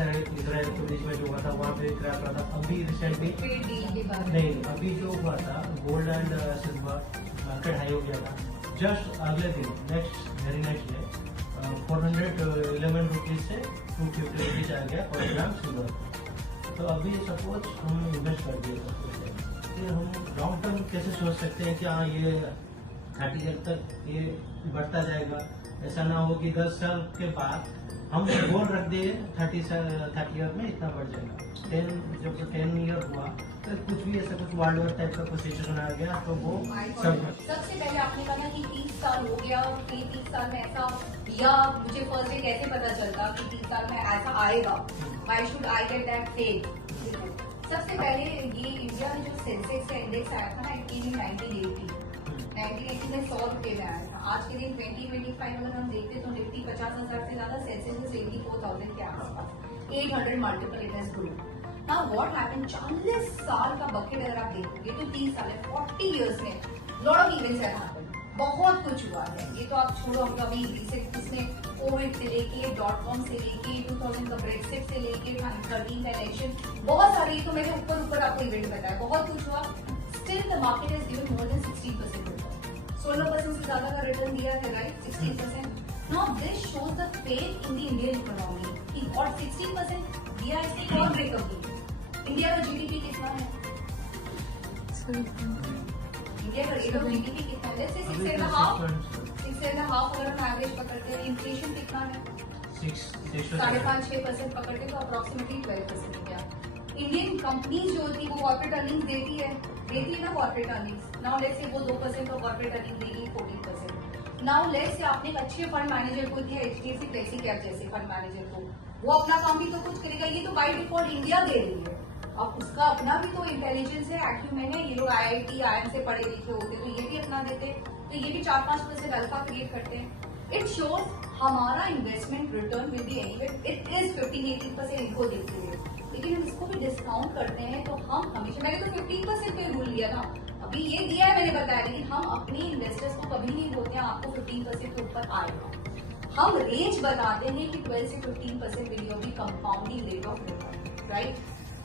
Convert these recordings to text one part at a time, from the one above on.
Side Israel के बीच में जो हुआ था वहाँ पे क्रैश हुआ था। अभी रिसेंटली नहीं, अभी जो हुआ था gold and silver market high हो गया था। जस्ट अगले दिन वेरी नेक्स्ट डे 411 रुपीज से 250 रुपीज आ गया पर ग्राम सिल्वर। तो अभी सपोज हम इन्वेस्ट कर दिए, फिर हम लॉन्ग टर्म कैसे सोच सकते हैं कि हाँ ये 30 ईयर तक ये बढ़ता जाएगा। ऐसा ना हो कि 10 साल के बाद हम गोल रख दिए 30 ईयर में इतना बढ़ जाएगा। 10 ईयर हुआ तो कुछ भी ऐसा कुछ वर्ल्ड वार टाइप का कुछ सिचुएशन आ गया तो वो सबसे पहले आपने कहा कि 30 साल हो गया और 30 साल में ऐसा, या मुझे फर्स्ट डे कैसे पता चलता कि 30 साल में ऐसा आएगा, why should I get that faith. सबसे पहले ये इंडिया में जो सेंसेक्स का इंडेक्स आया था ना, इट केम इन 1980 में 100 रुपए में आया था। आज के दिन 2025 अगर हम देखते तो निफ्टी 50,000 से ज्यादा, सेंसेक्स 84,000 के आसपास, 800 multiple it has grown. Now what happened, 40 साल का बकेट अगर आप देखोगे तो 30 साल है, 40 इयर्स में lot of events have happened, बहुत कुछ हुआ है। ये तो आप छोड़ो, हम अभी रिसेंट इसमें कोविड से लेके .com से लेके 2000 का ब्रेक्सिट से लेके 13 का इलेक्शन, बहुत सारे, ये तो मैंने ऊपर आपको इवेंट बताया, बहुत कुछ हुआ। Still the market has given more than 16% return, 16% से ज्यादा का रिटर्न दिया है, right, 16%। Now this shows the faith in the Indian economy कि और 16% दिया है, इसकी और ब्रेकअप दी। इंडिया का जीडीपी कितना है? इंडिया का जीडीपी कितना है? 6.5 अगर हम एवरेज पकड़ते हैं। इन्फ्लेशन कितना है? 5.5-6% पकड़ते तो अप्रोक्सीमेटली 12% हो गया। इंडियन कंपनीज जो होती है वो कॉर्पोरेट अर्निंग्स देती है ना corporate earnings. Now let's say वो 2% और कॉर्पोरेट अर्निंग देगी 14%। नाउ लेट्स से आपने एक अच्छे फंड मैनेजर को दिया, एचडीएफसी फ्लेक्सी कैप जैसे फंड मैनेजर को, वो अपना काम भी तो कुछ करेगा। ये तो बाय डिफॉल्ट इंडिया दे रही है, अब उसका अपना भी तो इंटेलिजेंस है, एक्यूमेन है। ये लोग IIT IIM से पढ़े लिखे होते तो ये भी अपना देते, तो ये भी 4-5% अल्फा क्रिएट करते हैं। इट शोज हमारा investment return will be anywhere, it is 15-18% इनको देती है, लेकिन हम इसको भी डिस्काउंट करते हैं। तो हम हमेशा, मैंने तो 15% पे रूल लिया था, अभी ये दिया है मैंने बताया, लेकिन हम अपने इन्वेस्टर्स को कभी नहीं बोलते हैं आपको 15% के ऊपर आएगा। हम रेंज बताते हैं कि 12 से 15% will be compounding rate of return, right.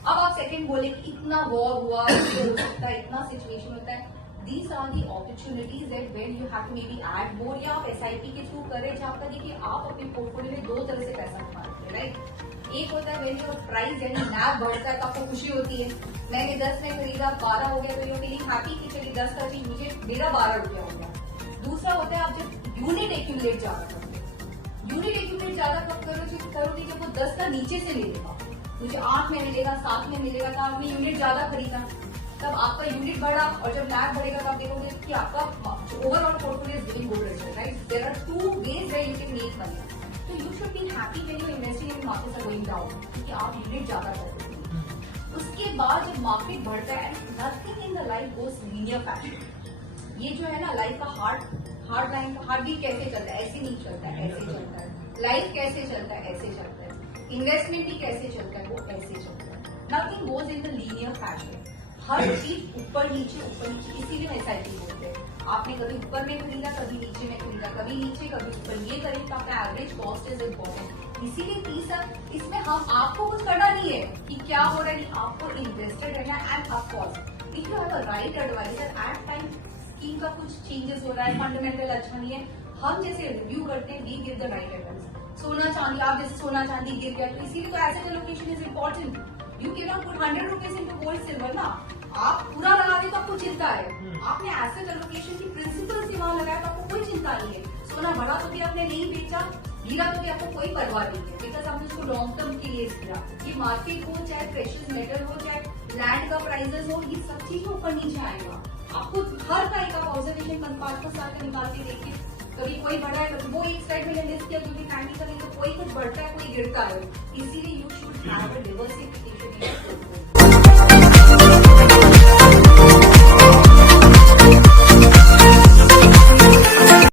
अब आप सेकंड बोले कि इतना वॉर हुआ, ये हो सकता है, इतना सिचुएशन होता है। These are the opportunities that where you have to maybe add more, या आप SIP के थ्रू करें, जहाँ पर देखिए आप अपने पोर्टफोलियो में 2 तरह से पैसा कमाते हैं, राइट। एक होता है when your प्राइस यानी NAV बढ़ता है तो आपको खुशी होती है, मैंने 10 में खरीदा 12 हो गया तो you're feeling happy कि चलिए 10 का चीज मुझे मेरा 12 रुपया हो गया। दूसरा होता है आप जब यूनिट एक्यूमुलेट ज्यादा करते हो, यूनिट एक्यूमुलेट ज्यादा कब करोगे जब वो 10 का नीचे से ले लेगा, मुझे 8 में मिलेगा, 7 में मिलेगा, तो आपने यूनिट ज्यादा खरीदा, तब आपका यूनिट बढ़ा, और जब NAV बढ़ेगा तो आप देखोगे कि आपका overall portfolio is giving good result, right. There are 2 ways where you can make money, तो you should be happy when you investing in markets are going down, क्योंकि आप यूनिट ज्यादा करते हैं। उसके बाद जब मार्केट बढ़ता है, nothing in the life goes linear fashion. ये जो है ना लाइफ का हार्ड लाइन, हार्ड बीट कैसे चलता है, ऐसे नहीं चलता है, ऐसे चलता है। लाइफ कैसे चलता है, ऐसे चलता है। इन्वेस्टमेंट भी कैसे चलता है, वो ऐसे चलता है। Nothing goes in the linear fashion, हर चीज ऊपर नीचे, इसीलिए SIP बोलते हैं। आपने कभी ऊपर में खरीदा, कभी नीचे में खरीदा, कभी नीचे कभी ऊपर, ये करें तो आपका एवरेज कॉस्ट इज इम्पोर्टेंट। इसीलिए 30 साल इसमें हम आपको कुछ करना नहीं है कि क्या हो रहा है, नहीं, आपको इन्वेस्टेड रहना है। And of course if you have a right adviser at time, scheme का कुछ चेंजेस हो रहा है, फंडामेंटल अच्छा नहीं है, हम जैसे रिव्यू करते हैं, we give the right advice. सोना चांदी, आप जैसे सोना चांदी गिर गया, तो इसीलिए तो asset allocation is important. You can not put 100 rupees into gold silver ना, आप पूरा लगा दे तो आपको चिंता है। आपने एसेट एलोकेशन की प्रिंसिपल से वहां लगाया तो आपको कोई चिंता नहीं है। सोना बढ़ा तो भी आपने नहीं बेचा, गिरा तो भी आपको कोई परवाह नहीं है, बिकॉज आपने उसको लॉन्ग टर्म के लिए किया। ये मार्केट हो, चाहे प्रेशियस मेटल हो, चाहे लैंड का प्राइसेस हो, ये सब चीज ऊपर नीचे आएगा। आपको हर का एक ऑब्जर्वेशन 5-5 साल का निकाल के देखिए, कभी कोई बढ़ा है, कभी वो एक साइड में लिस्ट किया, क्योंकि टाइमिंग करें तो कोई कुछ बढ़ता है, कोई गिरता है। इसीलिए you should have a diversification.